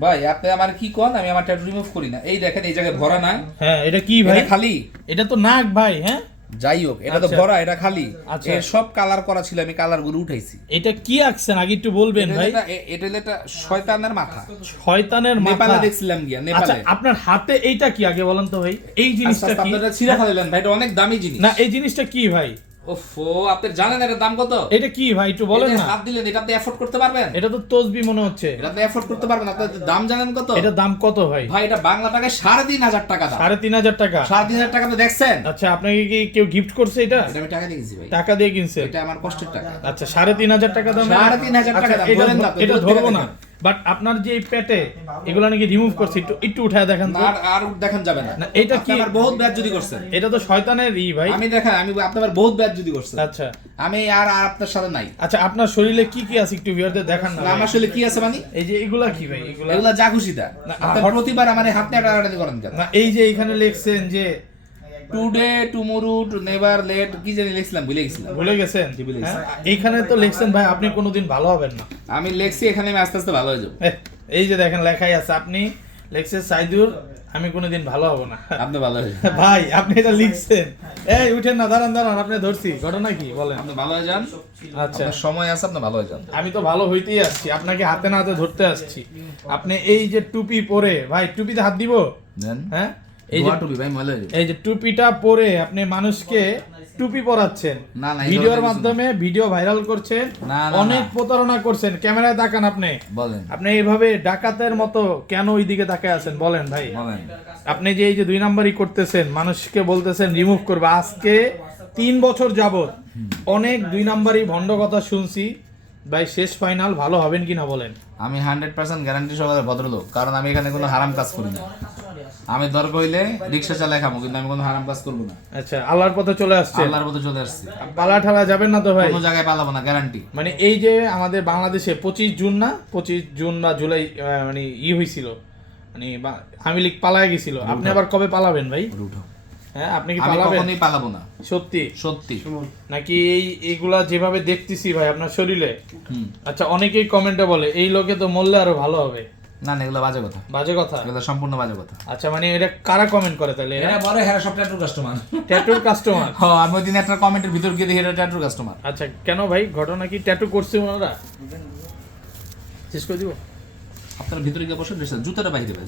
ভাই আপনি আমার কি কোন, আমি আমার ট্যাটু রিমুভ করি না। এই দেখেন এই জায়গায় ভরা না। হ্যাঁ এটা কি ভাই? এটা খালি। এটা তো নাক ভাই। হ্যাঁ যাই হোক, এটা তো আচ্ছা। ভরা, এটা খালি। আচ্ছা। এর সব কালার করা ছিল, আমি কালার গুলো উঠাইছি। এটা কি আঁকছেন আগে একটু বলবেন ভাই? এটা হলো একটা শয়তানের মাথা। শয়তানের মাথা নেপালে দেখছিলাম গিয়া, আচ্ছা নেপালে। আপনার হাতে এইটা কি আগে বলেন তো ভাই? এই জিনিসটা কি? আপনারা ছিঁড়া ফেলালেন ভাই, এটা অনেক দামি জিনিস। না এই জিনিসটা কি ভাই? ওফো, আপনি জানেন এর দাম কত? এটা কি ভাই একটু বলেন এই যে না। হাত দিলেন, এটা আপনি এফোর্ড করতে পারবেন? এটা তো তসবি মনে হচ্ছে। এটা আপনি এফোর্ড করতে পারবেন? আপনার দাম জানেন কত? এটা দাম কত ভাই? ভাই এটা বাংলা টাকায় 3,500 টাকা দাম। 3,500 টাকা? 3,500 টাকা আপনি দেখছেন? আচ্ছা আপনাকে কি কেউ গিফট করছে এটা? এটা আমি টাকা দিয়ে কিনছি ভাই। টাকা দিয়ে কিনছেন? এটা আমার কষ্টের টাকা। আচ্ছা 3,500 টাকা দাম। 3,500 টাকা দাম। এটা ধরেন না, এটা দূর থেকে ধরবো না। দেখেন। বাট আপনার যে এই পেটে এগুলা নাকি রিমুভ করছে, একটু একটু উঠায় দেখেন তো। আর দেখান যাবে না। না, এটা আপনি কি? আমার বহুত ব্যাচ যদি করছেন। এটা তো শয়তানের ভাই। আমি দেখেন, আমি আপনার বহুত ব্যাচ যদি করছেন। আচ্ছা আমি আর আপনার সাথে নাই। আচ্ছা আপনার শরীরে কি কি আছে একটু ভিউয়ারদের দেখান না না, ভাই। আমার আসলে কি আছে মানে? এই যে এগুলা কি ভাই? এগুলা যা খুশিটা। না, আপনার প্রতিবার আমার হাত নিয়ে টানাটানি করেন কেন? না এই যে এখানে লিখছেন যে today tomorrow to never late, কি জানি লিখছিলাম, ভুলে গেছিলাম। ভুলে গেছেন? জি, ভুলে গেছি। হ্যাঁ, এইখানে তো লিখছেন ভাই আপনি কোনোদিন ভালো হবেন না। আমি লেখছি এখানে, আমি আস্তে আস্তে ভালো হয়ে যাবো। এই যে দেখেন লেখাই আছে, আপনি লিখছেন সাইদুর আমি কোনোদিন ভালো হব না। আপনি ভালো হয়ে যান। ভাই আপনি এটা লিখছেন। এই উঠেন না, দাঁড়ান দাঁড়ান, আপনি ধরছি ঘটনা কি বলেন? আপনি ভালো হয়ে যান। আচ্ছা আপনার সময় আছে, আপনি ভালো হয়ে যান। আমি তো ভালো হইতেই আসছি, আপনাকে হাতে না হাতে ধরতে আসছি। আপনি এই যে টুপি পরে, ভাই টুপিতে হাত দিব? দেন। হ্যাঁ এই যে দোয়া টুপি ভাই, ভালো হয়ে যাবে। এই যে টুপিটা পরে আপনি মানুষকে টুপি পরাচ্ছেন, না, না, এই ভিডিওর ধরনের কিছু মাধ্যমে ভিডিও ভাইরাল করছেন, না, না, অনেক না। প্রতারণা করছেন। ক্যামেরায় তাকান আপনি। বলেন। আপনি এইভাবে ডাকাতের মতো কেন ওইদিকে তাকায় আছেন বলেন ভাই? বলেন। আপনি যে এই যে 2 নাম্বারই করতেছেন, মানুষকে বলতেছেন রিমুভ করবে, আজকে 3 বছর যাবত অনেক 2 নাম্বারই ভণ্ড কথা শুনছি। ভাই শেষ ফাইনাল ভালো হবেন কিনা বলেন? আমি 100% গ্যারান্টি সহকারে ভদ্রলোক, কারণ আমি এখানে কোনো হারাম কাজ করি না। আমি দরকার হইলে রিক্সা চালাই খাবো, কিন্তু আমি কোনো হারাম কাজ করবো না। আচ্ছা আল্লাহর পথে চলে আসছে, আল্লাহর মতো চলে আসছি। পালা ঠালা যাবেন না তো ভাই? কোনো জায়গায় পালাবো না, গ্যারান্টি। মানে এই যে আমাদের বাংলাদেশে 25 জুন না 25 জুন বা জুলাই মানে হয়েছিল, মানে আওয়ামী লীগ পালায় গেছিল। আপনি আবার কবে পালাবেন ভাই? হ্যাঁ আপনি কি আমি পালাবেন? কখনোই পালাবো না, সত্যি সত্যি। নাকি এইগুলা যেভাবে দেখতেছি ভাই আপনার শরীরে? হুম। আচ্ছা অনেকেই কমেন্টে বলে এই লোকে তো মরলে আরো ভালো হবে। না না, এগুলো বাজে কথা, বাজে কথা? এগুলো সম্পূর্ণ বাজে কথা। আচ্ছা মানে এটা কারা কমেন্ট করে তাহলে? এরা বড় হ্যাঁ সব ট্যাটুর কাস্টমার। ট্যাটুর কাস্টমার? হ্যাঁ, আমি ওই দিন একটা কমেন্টের ভিতর গিয়ে দেখি এটা ট্যাটুর কাস্টমার। আচ্ছা কেন ভাই, ঘটনা কি? ট্যাটু করছে ওনারা? শেষ করে দিব? আপনার ভিতরে গিয়ে বসে জুতাটা বাইরে দেবে।